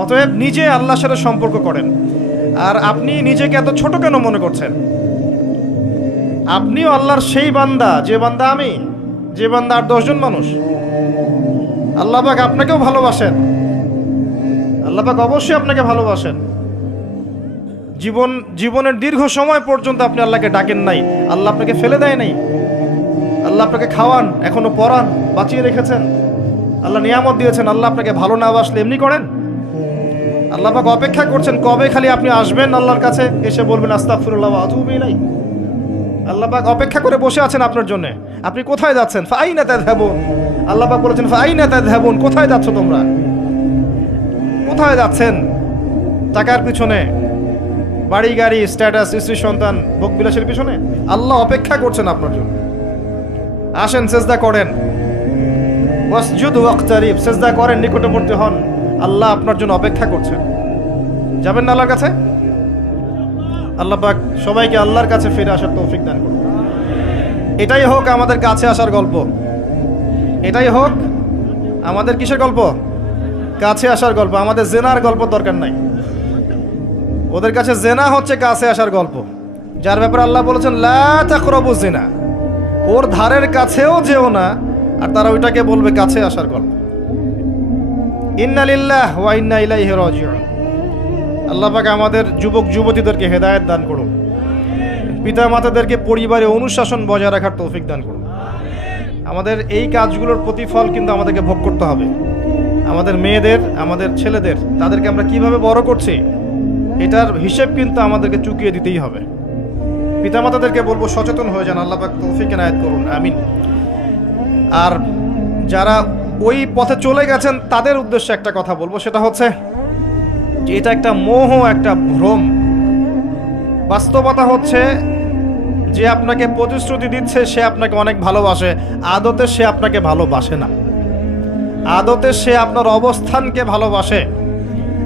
অতএব নিজে আল্লাহর সাথে সম্পর্ক করেন। আর আপনি নিজেকে এত ছোট কেন মনে করছেন? আপনিও আল্লাহর সেই বান্দা, যে বান্দা আমি, যে বান্দা আর 10 জন মানুষ। আল্লাহ পাক আপনাকেও ভালোবাসেন, আল্লাহ পাক অবশ্যই আপনাকে ভালোবাসেন। জীবনের দীর্ঘ সময় পর্যন্ত আপনি আল্লাহকে ডাকেন নাই, আল্লাহ আপনাকে ফেলে দেয় নাই। আল্লাহ আপনাকে খাওয়ান, এখনো পরান, বাঁচিয়ে রেখেছেন, আল্লাহ নিয়ামত দিয়েছেন। আল্লাহ আপনাকে ভালো না বাসলে এমনি করেন? আল্লাহ পাক অপেক্ষা করছেন কবে খালি আপনি আসবেন আল্লাহর কাছে, এসে বলবেন আস্তাগফিরুল্লাহ ওয়া আতুবু ইলাইহি। আল্লাহ পাক অপেক্ষা করে বসে আছেন আপনার জন্য। আপনি কোথায় যাচ্ছেন? ফাআইনা তাযহাবুন। আল্লাহ পাক বলেছেন ফাআইনা তাযহাবুন, কোথায় যাচ্ছ তোমরা? কোথায় যাচ্ছেন? টাকার পিছনে, বাড়ি গাড়ি, স্ট্যাটাস, স্ত্রী সন্তান, ভোগবিলাসের পিছনে? আল্লাহ অপেক্ষা করছেন আপনার জন্য। আসেন, সেজদা করেন। ওয়াসজুদ ওয়াকতারিব, সেজদা করেন, নিকটবর্তী হন। আল্লাহ আপনার জন্য অপেক্ষা করছেন। যাবেন না আল্লাহর কাছে? আল্লাহ পাক সবাইকে আল্লাহর কাছে ফিরে আসার তৌফিক দান করুন। এটাই হোক আমাদের কাছে আসার গল্প, এটাই হোক আমাদের কিসের গল্প? কাছে আসার গল্প। আমাদের জেনার গল্প দরকার নাই। ওদের কাছে জেনা হচ্ছে কাছে আসার গল্প, যার ব্যাপারে আল্লাহ বলেছেন লা তাকরাবু জিনা, ওর ধারের কাছেও যেও না, আর তারা ওইটাকে বলবে কাছে আসার গল্প। ইন্না লিল্লাহি ওয়া ইন্না ইলাইহি রাজিউন। আল্লাহ পাক আমাদের যুবক যুবতীদেরকে হেদায়েত দান করুন, পিতা মাতাদেরকে পরিবারে অনুশাসন বজায় রাখার তৌফিক দান করুন। আমাদের এই কাজগুলোর প্রতিফল কিন্তু আমাদেরকে ভোগ করতে হবে। আমাদের মেয়েদের, আমাদের ছেলেদের, তাদেরকে আমরা কিভাবে বড় করছি এটার হিসেব কিন্তু আমাদেরকে চুকিয়ে দিতেই হবে। পিতামাতাদেরকে বলবো সচেতন হয়ে যান। আল্লাহ পাক তৌফিক এনায়েত করুন, আমিন। আর যারা ওই পথে চলে গেছেন তাদের উদ্দেশ্যে একটা কথা বলবো, সেটা হচ্ছে যে এটা একটা মোহ, একটা ভ্রম। বাস্তবতা হচ্ছে যে আপনাকে প্রতিশ্রুতি দিচ্ছে সে আপনাকে অনেক ভালোবাসে, আদতে সে আপনাকে ভালোবাসে না। আদতে সে আপনার অবস্থানকে ভালোবাসে।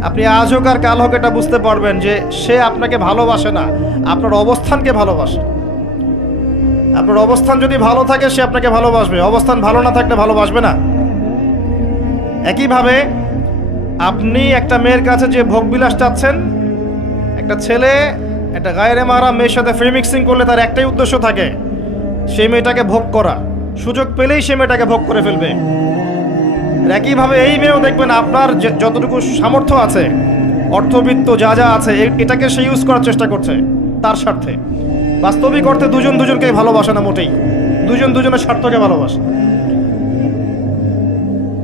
আপনি আজ হোক আর কাল হোক এটা বুঝতে পারবেন যে সে আপনাকে ভালোবাসে না, আপনার অবস্থানকে ভালোবাসে। আপনার অবস্থান যদি ভালো থাকে সে আপনাকে ভালোবাসবে, অবস্থান ভালো না থাকলে ভালোবাসবে না। একইভাবে আপনি একটা মেয়ের কাছে যে ভোগবিলাস চাচ্ছেন, একটা ছেলে একটা গায়রে মারা মেয়ের সাথে ফ্রি মিক্সিং করলে তার একটাই উদ্দেশ্য থাকে, সেই মেয়েটাকে ভোগ করা। সুযোগ পেলেই সে মেয়েটাকে ভোগ করে ফেলবে। একইভাবে এই মেয়েও দেখবেন আপনার যতটুকু সামর্থ্য আছে, অর্থবিত্ত যা যা আছে, এটাকে সে ইউজ করার চেষ্টা করছে তার স্বার্থে। বাস্তবিক অর্থে দুজন দুজনকে ভালোবাসে না মোটেই, দুজন দুজনের স্বার্থকে ভালোবাসে।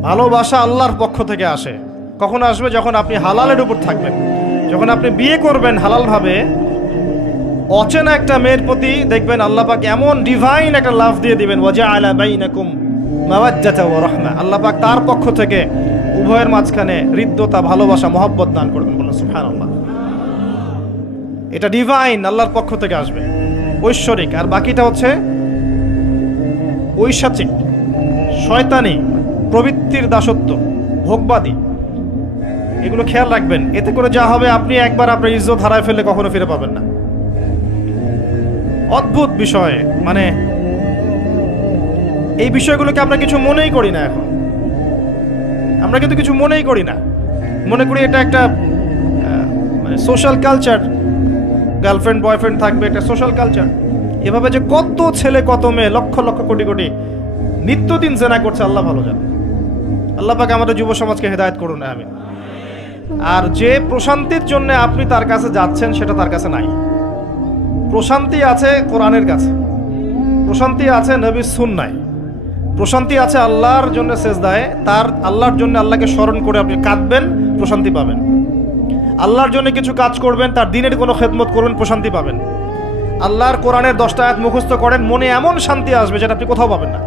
ভালোবাসা আল্লাহর পক্ষ থেকে আসে। কখন আসবে? যখন আপনি হালালের উপর থাকবেন, যখন আপনি বিয়ে করবেন হালালভাবে। অচেনা একটা মেয়ের প্রতি দেখবেন আল্লাহ পাক এমন ডিভাইন একটা লাভ দিয়ে দিবেন, ওয়াজআলা বাইনাকুম মাওয়াজ্জাতা ওয়া রাহমা। আল্লাহ পাক তার পক্ষ থেকে উভয়ের মাঝখানে হৃদ্যতা, ভালোবাসা, মহব্বত দান করবেন। বলুন সুবহানাল্লাহ। এটা ডিভাইন, আল্লাহর পক্ষ থেকে আসবে, ঐশ্বরিক। আর বাকিটা হচ্ছে ঐশাচিক, শয়তানি, প্রবৃত্তির দাসত্ব, ভোগবাদী। এগুলো খেয়াল রাখবেন। এতে করে যা হবে, আপনি একবার আপনার ইজ্জত হারায় ফেললে কখনো ফিরে পাবেন না। অদ্ভুত বিষয়, মানে এই বিষয়গুলোকে আমরা কিছু মনেই করি না এখন। আমরা কিন্তু কিছু মনেই করি না, মনে করি এটা একটা মানে সোশ্যাল কালচার। গার্লফ্রেন্ড বয়ফ্রেন্ড থাকবে, এটা সোশ্যাল কালচার। এভাবে যে কত ছেলে কত মেয়ে, লক্ষ লক্ষ কোটি কোটি নিত্যদিন জেনা করছে, আল্লাহ ভালো জানে। আল্লাহ পাক আমাদের যুব সমাজকে হেদায়েত করুন, আমিন। আর যে প্রশান্তির জন্য আপনি তার কাছে যাচ্ছেন সেটা তার কাছে নাই। প্রশান্তি আছে কোরআনের কাছে, প্রশান্তি আছে নবীর সুন্নায়, প্রশান্তি আছে আল্লাহর জন্য সেজদায়। তার আল্লাহর জন্য আল্লাহকে স্মরণ করে আপনি কাঁদবেন, প্রশান্তি পাবেন। আল্লাহর জন্য কিছু কাজ করবেন, তার দিনের কোনো খেদমত করবেন, প্রশান্তি পাবেন। আল্লাহর কোরআনের 10টা আয়াত মুখস্থ করেন, মনে এমন শান্তি আসবে যেটা আপনি কোথাও পাবেন না।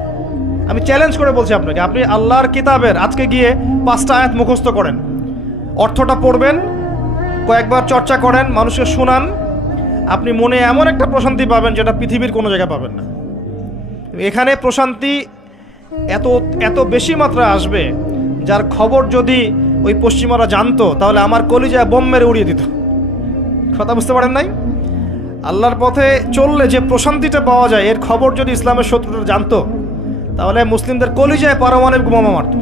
আমি চ্যালেঞ্জ করে বলছি আপনাকে, আপনি আল্লাহর কিতাবের আজকে গিয়ে 5টা আয়াত মুখস্থ করেন, অর্থটা পড়বেন, কয়েকবার চর্চা করেন, মানুষকে শোনান, আপনি মনে এমন একটা প্রশান্তি পাবেন যেটা পৃথিবীর কোনো জায়গায় পাবেন না। এখানে প্রশান্তি এত এত বেশি মাত্রা আসবে, যার খবর যদি ওই পশ্চিমারা জানতো তাহলে আমার কলিজায় বোম মেরে উড়িয়ে দিত। কথা বুঝতে পারেন নাই? আল্লাহর পথে চললে যে প্রশান্তিটা পাওয়া যায়, এর খবর যদি ইসলামের শত্রুরা জানতো তাহলে মুসলিমদের কলিজায় পারমাণবিক বোমা মারত।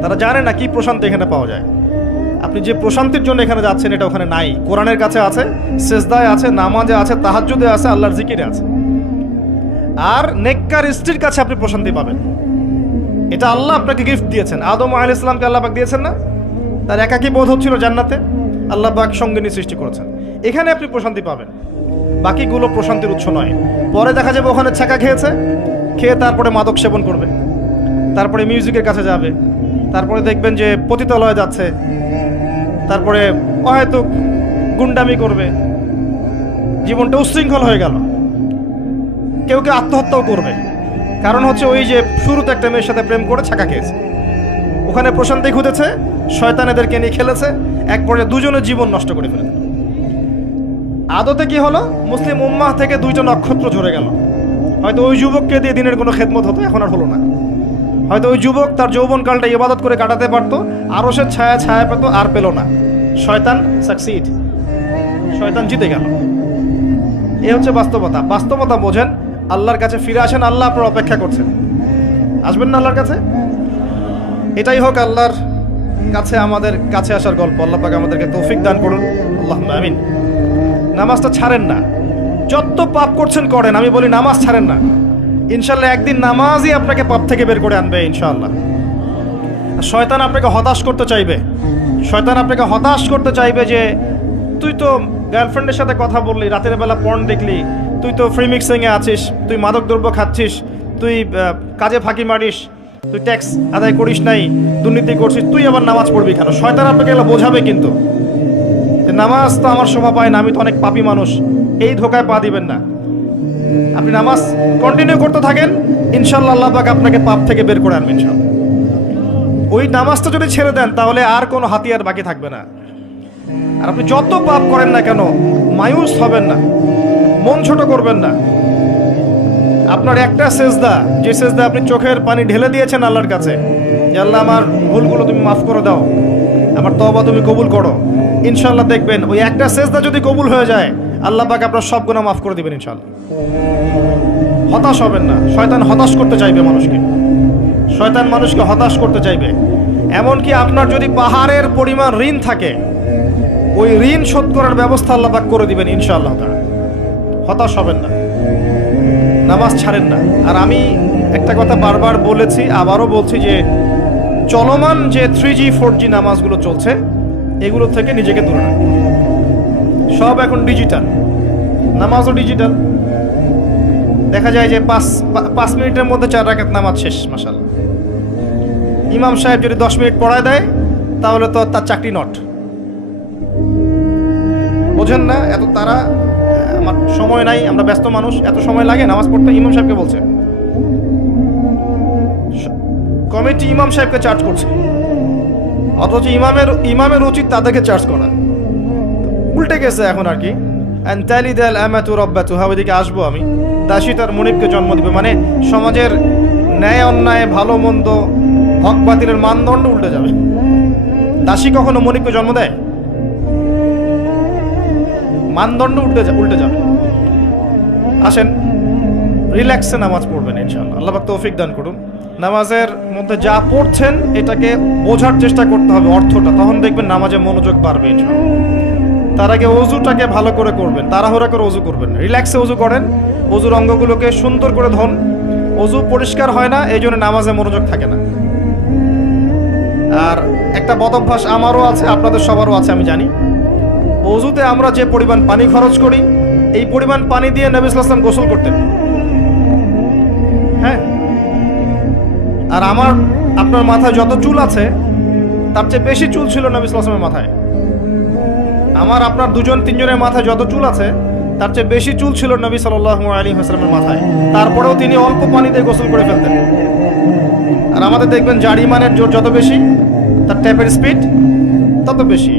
তারা জানে না কি প্রশান্তি এখানে পাওয়া যায়। আপনি যে প্রশান্তির জন্য এখানে যাচ্ছেন এটা ওখানে নাই। কোরআনের কাছে আছে, সেজদায় আছে, নামাজে আছে, তাহাজ্জুদে আছে, আল্লাহর জিকিরে আছে। আর নেককার স্ত্রীর কাছে আপনি প্রশান্তি পাবেন। এটা আল্লাহ আপনাকে গিফট দিয়েছেন। আদম আলাইহিস সালামকে আল্লাহ পাক দিয়েছেন না? তার একাকী বোধ হচ্ছিল জান্নাতে, আল্লাহ পাক সঙ্গিনী সৃষ্টি করেছেন। এখানে আপনি প্রশান্তি পাবেন, বাকিগুলো প্রশান্তির উৎস নয়। পরে দেখা যাবে ওখানে ছাকা খেয়ে তারপরে মাদক সেবন করবে, তারপরে মিউজিকের কাছে যাবে, তারপরে দেখবেন যে পতিতালয়ে যাচ্ছে, তারপরে হয়তো গুন্ডামি করবে, জীবনটা উচ্ছৃঙ্খল হয়ে গেল। কেউ কেউ আত্মহত্যাও করবে, কারণ হচ্ছে ওই যে শুরুতে একটা মেয়ের সাথে প্রেম করে ছাকা খেয়েছে, ওখানে প্রশান্তি খুঁজেছে, শয়তান এদেরকে নিয়ে খেলেছে, এক পর্যায়ে দুজনের জীবন নষ্ট করে ফেলেছে। আদতে কি হলো, মুসলিম উম্মাহ থেকে দুইটা নক্ষত্র ঝরে গেল। হয়তো ওই যুবককে দিয়ে দিনের কোনো খেদমত হতো, এখন আর হলো না। হয়তো ওই যুবক তার যৌবনকালটা ইবাদত করে কাটাতে পারতো, আরশের ছায়া পেত, আর পেল না। শয়তান সাকসিড, শয়তান জিতে গেল। এ হচ্ছে বাস্তবতা। বাস্তবতা বোঝেন, আল্লাহর কাছে ফিরে আসেন। আল্লাহ আপনার অপেক্ষা করছেন, আসবেন না আল্লাহর কাছে? এটাই হোক আল্লাহর কাছে আমাদের কাছে আসার গল্প। আল্লাহ পাক আমাদেরকে তৌফিক দান করুন, আল্লাহুম্মা আমিন। নামাজটা ছাড়েন না, যত পাপ করছেন করেন, আমি বলি নামাজ ছাড়েন না। ইনশাল্লাহ একদিন নামাজই আপনাকে পাপ থেকে বের করে আনবে ইনশাআল্লাহ। শয়তান আপনাকে হতাশ করতে চাইবে, শয়তান আপনাকে হতাশ করতে চাইবে যে তুই তো গার্লফ্রেন্ডের সাথে কথা বললি, রাতের বেলা পর্ন দেখলি, তুই তো ফ্রি মিক্সিংয়ে আছিস, তুই মাদকদ্রব্য খাচ্ছিস, তুই কাজে ফাঁকি মারিস, তুই ট্যাক্স আদায় করিস নাই, দুর্নীতি করছিস, তুই আবার নামাজ পড়বি কেন? শয়তান আপনাকে এগুলো বোঝাবে, কিন্তু নামাজ তো আমার শোভা পায় না, আমি তো অনেক পাপী মানুষ, এই ধোকায় পা দিবেন না। আপনি নামাজ কন্টিনিউ করতে থাকেন, ইনশাল্লাহ আল্লাহ পাক আপনাকে পাপ থেকে বের করে আনবেন ইনশাল্লাহ। ওই নামাজটা যদি ছেড়ে দেন তাহলে আর কোনো হাতিয়ার বাকি থাকবে না। আর আপনি যত পাপ করেন না কেন, মায়ুস হবেন না, মন ছোট করবেন না। আপনার একটা সেজদা, যে সেজদা আপনি চোখের পানি ঢেলে দিয়েছেন আল্লাহর কাছে, যে আল্লাহ আমার ভুলগুলো তুমি মাফ করে দাও, আমার তওবা তুমি কবুল করো, ইনশাল্লাহ দেখবেন ওই একটা সেজদা যদি কবুল হয়ে যায়, আল্লাহ পাক আপনার সব গুনাহ মাফ করে দিবেন ইনশাল্লাহ। হতাশ হবেন না। শয়তান হতাশ করতে চাইবে মানুষকে, শয়তান মানুষকে হতাশ করতে চাইবে। এমনকি আপনার যদি পাহাড়ের পরিমাণ ঋণ থাকে, ওই ঋণ শোধ করার ব্যবস্থা আল্লাহ পাক করে দিবেন ইনশাআল্লাহ তাআলা। হতাশ হবেন না, নামাজ ছাড়েন না। আর আমি একটা কথা বারবার বলেছি, আবারও বলছি যে চলমান যে 3G 4G নামাজগুলো চলছে, এগুলো থেকে নিজেকে দূরে রাখুন। সব এখন ডিজিটাল, নামাজও ডিজিটাল। দেখা যায় যে 5 মিনিটের মধ্যে 4 রাকাত নামাজ শেষ, মাশাআল্লাহ। ইমাম সাহেব যদি 10 মিনিট পড়ায় দেয় তাহলে তো তার চাকরি নট। বোঝেন না? এত তারা, আমার সময় নাই, আমরা ব্যস্ত মানুষ, এত সময় লাগে নামাজ পড়তে? ইমাম সাহেবকে বলছে, কমিটি ইমাম সাহেবকে চার্জ করছে, অথচ ইমামের উচিত তাদেরকে চার্জ করা। উল্টে গেছে এখন আর কি। ওইদিকে আসবো আমি। দাসী তার মনিবকে জন্ম দিবে, মানে সমাজের ন্যায় অন্যায়, ভালো মন্দ, হক বাতিলের মানদণ্ড উল্টে যাবে। দাসী কখনো মনিবকে জন্ম দেয়? মানদণ্ড উল্টে যাবে। আসেন রিল্যাক্সে নামাজ পড়বেন ইনশাআল্লাহ। আল্লাহ পাক তৌফিক দান করুন। নামাজের মধ্যে যা পড়ছেন এটাকে বোঝার চেষ্টা করতে হবে অর্থটা, তখন দেখবেন নামাজে মনোযোগ বাড়বে ইনশাআল্লাহ। তার আগে অজুটাকে ভালো করে করবেন, তাড়াহুড়া করে অজু করবেন, রিল্যাক্সে অজু করেন, অজুর অঙ্গগুলোকে সুন্দর করে ধন। অজু পরিষ্কার হয় না, এই জন্য নামাজে মনোযোগ থাকে না। আর একটা বদ অভ্যাস আমারও আছে, আপনাদের সবারও আছে আমি জানি। অজুতে আমরা যে পরিমাণ পানি খরচ করি, এই পরিমাণ পানি দিয়ে নবী সাল্লাল্লাহু আলাইহি ওয়াসাল্লাম গোসল করতেন। হ্যাঁ, আর আপনার মাথায় যত চুল আছে তার চেয়ে বেশি চুল ছিল নবী সাল্লাল্লাহু আলাইহি ওয়াসাল্লামের মাথায়। আপনার 2-3 জনের মাথায় যত চুল আছে তার চেয়ে বেশি চুল ছিল নবী সাল্লাল্লাহু আলাইহি ওয়াসাল্লামের মাথায়। তারপরেও তিনি অল্প পানি দিয়ে গোসল করে ফেলতেন। আর আমাদের দেখবেন জারিমানের জোর যত বেশি, তার ট্যাপের স্পিড তত বেশি।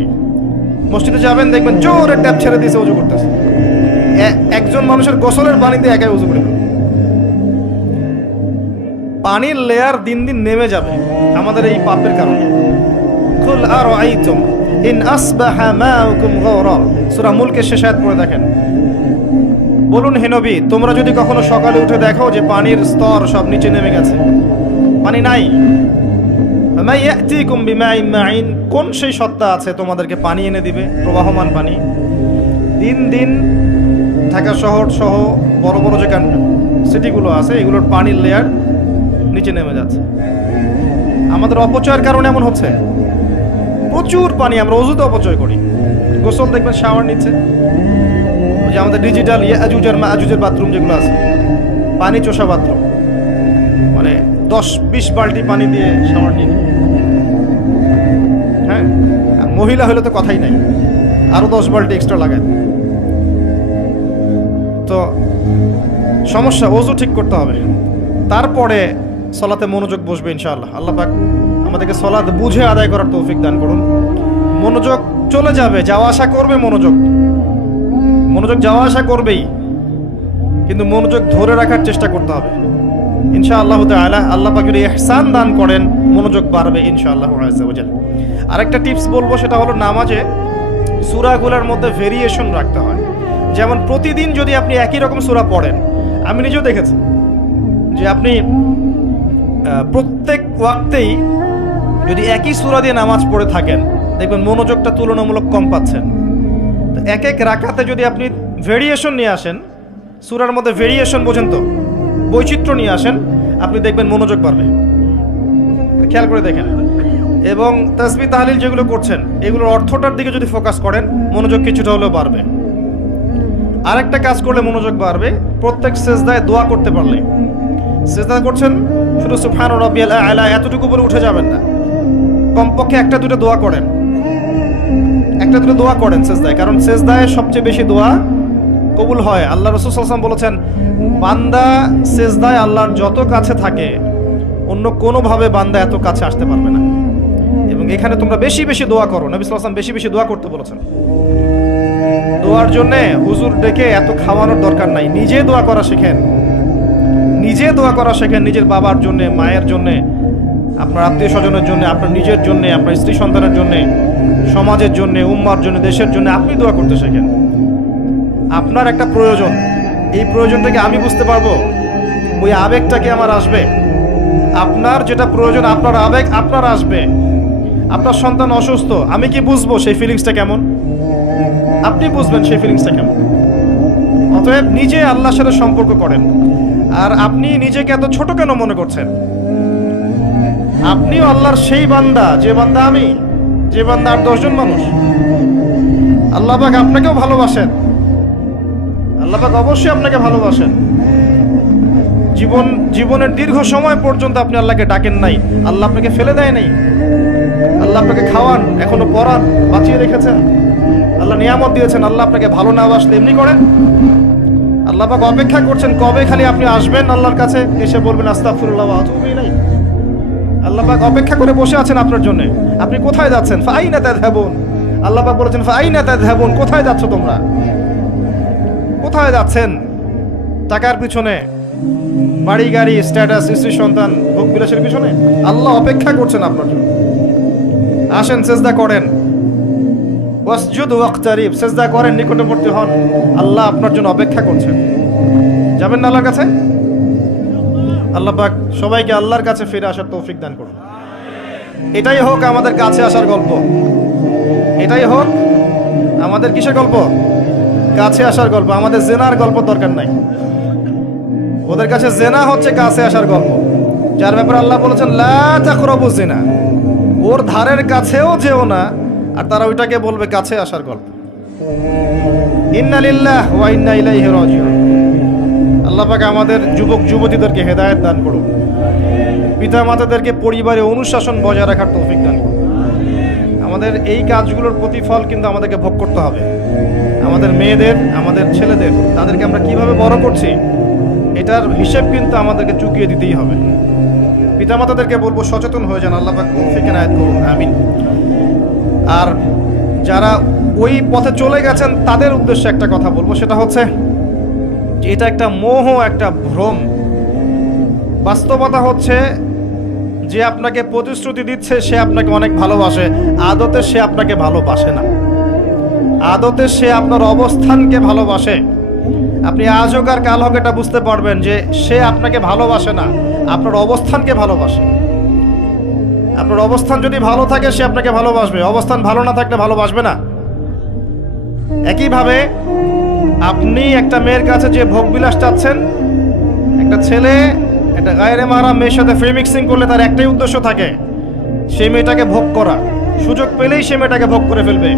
মসজিদে যাবেন, দেখবেন জোরে ট্যাপ ছেড়ে দিয়েছে, উজু করতেছে। একজন মানুষের গোসলের পানিতে একাই উজু করে ফেলবে। পানির লেয়ার দিন দিন নেমে যাবে আমাদের এই পাপের কারণে। কুল আরাআইতুম ইন আসবাহা মাউকুম গাওরা, সূরা মুলকের শেষ আয়াত পড়ে দেখেন। বলুন হে নবী, তোমরা যদি কখনো সকালে উঠে দেখো যে পানির স্তর সব নিচে নেমে গেছে, পানি নাই, মা ইয়াতিকুম বিমাইন মাইন, কোন সেই সত্তা আছে তোমাদেরকে পানি এনে দিবে, প্রবাহমান পানি। দিন দিন ঢাকা শহর সহ বড় বড় যে সিটিগুলো আছে এগুলোর পানির লেয়ার নিচে নেমে যাচ্ছে। আমাদের অপচয়ের কারণে এমন হচ্ছে। প্রচুর পানি আমরা অযুতে অপচয় করি। গোসল দেখবেন শাওয়ার নিচ্ছে, ওই যে আমাদের ডিজিটাল ইয়াজুজের মাজুজের বাথরুম যেগুলো আছে, পানি চোষা বাথরুম, মানে 10-20 বালতি পানি দিয়ে শাওয়ার নিয়ে। হ্যাঁ, আর মহিলা হলে তো কথাই নাই, আরো 10 বালতি এক্সট্রা লাগায়। তো সমস্যা, ওযু ঠিক করতে হবে, তারপরে সলাতে মনোযোগ বসবে ইনশাআল্লাহ। আল্লাহ পাক আমাদেরকে সলাত বুঝে আদায় করার তৌফিক দান করুন। মনোযোগ চলে যাবে, যাওয়া আসা করবে, মনোযোগ যাওয়া আসা করবেই, কিন্তু মনোযোগ ধরে রাখার চেষ্টা করতে হবে ইনশাআল্লাহ তাআলা। আল্লাহ পাকের ইহসান দান করেন, মনোযোগ বাড়বে ইনশাআল্লাহ আযজা ওয়া জাল্লা। আরেকটা টিপস বলবো, সেটা হলো নামাজে সূরাগুলোর মধ্যে ভেরিয়েশন রাখতে হয়। যেমন প্রতিদিন যদি আপনি একই রকম সূরা পড়েন, আমি নিজেও দেখেছি যে আপনি প্রত্যেক ওয়াক্তেই যদি একই সূরা দিয়ে নামাজ পড়ে থাকেন, দেখবেন মনোযোগটা তুলনামূলক কম পাচ্ছেন। তো এক এক রাকাতে যদি আপনি ভেরিয়েশন নিয়ে আসেন, সূরার মধ্যে ভেরিয়েশন বোঝেন তো, বৈচিত্র্য নিয়ে আসেন, আপনি দেখবেন মনোযোগ বাড়বে। খেয়াল করে দেখেন। এবং তাসবিহ তাহলিল যেগুলো করছেন এগুলোর অর্থটার দিকে যদি ফোকাস করেন, মনোযোগ কিছুটা হলেও বাড়বে। আরেকটা কাজ করলে মনোযোগ বাড়বে, প্রত্যেক সেজদায় দোয়া করতে পারলে। সেজদা করছেন, শুধু সুবহান রাব্বিয়াল আ'লা এতটুকু বলে উঠে যাবেন না, কমপক্ষে একটা দুটো দোয়া করেন সেজদায়, কারণ সেজদায় সবচেয়ে বেশি দোয়া কবুল হয়। আল্লাহ রাসূল সাল্লাল্লাহু আলাইহি ওয়াসাল্লাম বলেছেন, বান্দা সেজদায় আল্লাহর যত কাছে থাকে অন্য কোনোভাবে বান্দা এত কাছে আসতে পারবে না। এবং এখানে তোমরা বেশি বেশি দোয়া করো, নবী সাল্লাল্লাহু আলাইহি ওয়াসাল্লাম বেশি বেশি দোয়া করতে বলেছেন। দোয়ার জন্য হুজুর ডেকে এত খাওয়ানোর দরকার নাই, নিজে দোয়া করা শেখেন, নিজের বাবার জন্য, মায়ের জন্য, আপনার আত্মীয় স্বজনের জন্য, আপনার নিজের জন্য, আপনার স্ত্রী সন্তানের জন্য, সমাজের জন্য, উম্মার জন্য, দেশের জন্য আপনি দোয়া করতে শেখেন। আপনার একটা প্রয়োজন, এই প্রয়োজনটাকে আমি বুঝতে পারবো, ওই আবেগটাকে আমার আসবে। আপনার যেটা প্রয়োজন, আপনার আবেগ আপনার আসবে। আপনার সন্তান অসুস্থ, আমি কি বুঝবো সেই ফিলিংসটা কেমন? আপনি বুঝবেন সেই ফিলিংসটা কেমন। অতএব নিজে আল্লাহর সাথে সম্পর্ক করেন। আর আপনি নিজেকে এত ছোট কেন মনে করছেন? আপনিও আল্লাহর সেই বান্দা, যে বান্দা আমি, যে বান্দা আর 10 জন মানুষ। আল্লাহ পাক আপনাকেও ভালোবাসেন, আল্লাহ পাক অবশ্যই আপনাকে ভালোবাসেন। জীবনের দীর্ঘ সময় পর্যন্ত আপনি আল্লাহকে ডাকেন নাই, আল্লাহ আপনাকে ফেলে দেয় নাই। আল্লাহ আপনাকে খাওয়ান, এখনো পরান, বাঁচিয়ে রেখেছেন, আল্লাহ নিয়ামত দিয়েছেন। আল্লাহ আপনাকে ভালো না বাসলে এমনি করেন? আল্লাহ পাক অপেক্ষা করছেন কবে খালি আপনি আসবেন আল্লাহর কাছে, এসে বলবেন আস্তাগফিরুল্লাহ ওয়া আতুবু ইলাইহি। আল্লাহ পাক অপেক্ষা করে বসে আছেন আপনার জন্য। আপনি কোথায় যাচ্ছেন? ফাআইনা তাযহাবুন। আল্লাহ পাক বলেছেন ফাআইনা তাযহাবুন, কোথায় যাচ্ছ তোমরা? কোথায় যাচ্ছেন? টাকার পিছনে, বাড়ি গাড়ি, স্ট্যাটাস, স্ত্রী সন্তান, ভোগ বিলাসের পিছনে? আল্লাহ অপেক্ষা করছেন আপনার জন্য। আসেন, সেজদা করেন, ওয়াসজুদ ওয়াকতারিব, সেজদা করেন, নিকটবর্তী হন। আল্লাহ আপনার জন্য অপেক্ষা করছেন। যাবেন না আল্লাহর কাছে? আল্লাহ পাক সবাইকে আল্লাহর কাছে ফিরে আসার তৌফিক দান করুন। এটাই হোক আমাদের কাছে আসার গল্প, এটাই হোক আমাদের কিসের গল্প? কাছে আসার গল্প। আমাদের জেনার গল্প দরকার নাই। ওদের কাছে জেনা হচ্ছে কাছে আসার গল্প, যার ব্যাপারে আল্লাহ বলেছেন লা তাকরাবু জিনা, ওর ধারের কাছেও যেও না, আর তারা ওইটাকে বলবে কাছে আসার গল্প। ইন্না লিল্লাহি ওয়া ইন্না ইলাইহি রাজিউন। আল্লাহ পাক আমাদের যুবক যুবতীদেরকে হেদায়েত দান করুন, পিতা মাতাদেরকে পরিবারে অনুশাসন বজায় রাখার তৌফিক দান করুন। আমাদের এই কাজগুলোর প্রতিফল কিন্তু আমাদেরকে ভোগ করতে হবে। আমাদের মেয়েদের, আমাদের ছেলেদের, তাদেরকে আমরা কিভাবে বড় করছি এটার হিসেব কিন্তু আমাদেরকে চুকিয়ে দিতেই হবে। পিতামাতাদেরকে বলবো সচেতন হয়ে যান। আল্লাহ পাক তৌফিক এনায়েত করুন, আমিন। আর যারা ওই পথে চলে গেছেন তাদের উদ্দেশ্যে একটা কথা বলবো, সেটা হচ্ছে যে এটা একটা মোহ, একটা ভ্রম। বাস্তবতা হচ্ছে যে আপনাকে প্রতিশ্রুতি দিচ্ছে সে আপনাকে অনেক ভালোবাসে, আদতে সে আপনাকে ভালোবাসে না। আদতে সে আপনার অবস্থানকে ভালোবাসে। আপনি আজ হোক আর কাল হোক এটা বুঝতে পারবেন যে সে আপনাকে ভালোবাসে না, আপনার অবস্থানকে ভালোবাসে। আপনার অবস্থান যদি ভালো থাকে সে আপনাকে ভালোবাসবে, অবস্থান ভালো না থাকলে ভালোবাসবে না। একইভাবে আপনি একটা মেয়ের কাছে যে ভোগবিলাস চাচ্ছেন, একটা ছেলে একটা গায়রে মাহরাম মেয়ের সাথে ফ্রি মিক্সিং করলে তার একটাই উদ্দেশ্য থাকে, সেই মেয়েটাকে ভোগ করা, সুযোগ পেলেই সে মেয়েটাকে ভোগ করে ফেলবে।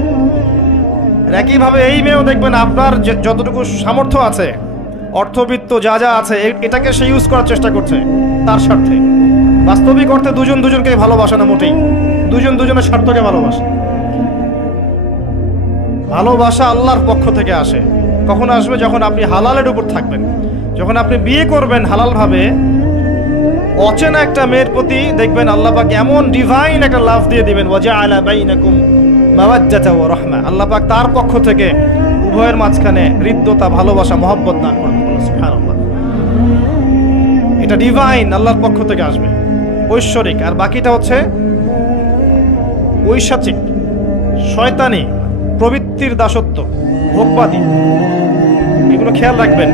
আর একইভাবে এই মেয়েও দেখবেন আপনার যতটুকু সামর্থ্য আছে, অর্থবিত্ত যা যা আছে, এটাকে সে ইউজ করার চেষ্টা করছে তার স্বার্থে। বাস্তবিক অর্থে দুজন দুজনকে ভালোবাসে না মোটেই, দুজন দুজনের স্বার্থকে ভালোবাসে। ভালোবাসা আল্লাহর পক্ষ থেকে আসে। কখন আসবে? যখন আপনি হালালের উপর থাকবেন, যখন আপনি বিয়ে করবেন হালালভাবে। অচেনা একটা মেয়ের প্রতি দেখবেন আল্লাহ পাক এমন ডিভাইন একটা লাভ দিয়ে দিবেন, ওয়াজআলা বাইনাকুম মাওয়াজ্জাতা ওয়া রাহমা। আল্লাহ পাক তার পক্ষ থেকে উভয়ের মাঝখানে হৃদ্যতা, ভালোবাসা, মহব্বত দান করবেন। সুবহানাল্লাহ। এটা ডিভাইন আল্লাহর পক্ষ থেকে আসবে, ঐশ্বরিক। আর বাকিটা হচ্ছে ঐশাচিক, শয়তানি প্রবৃত্তির দাসত্ব, ভোগবাদী। এগুলো খেয়াল রাখবেন।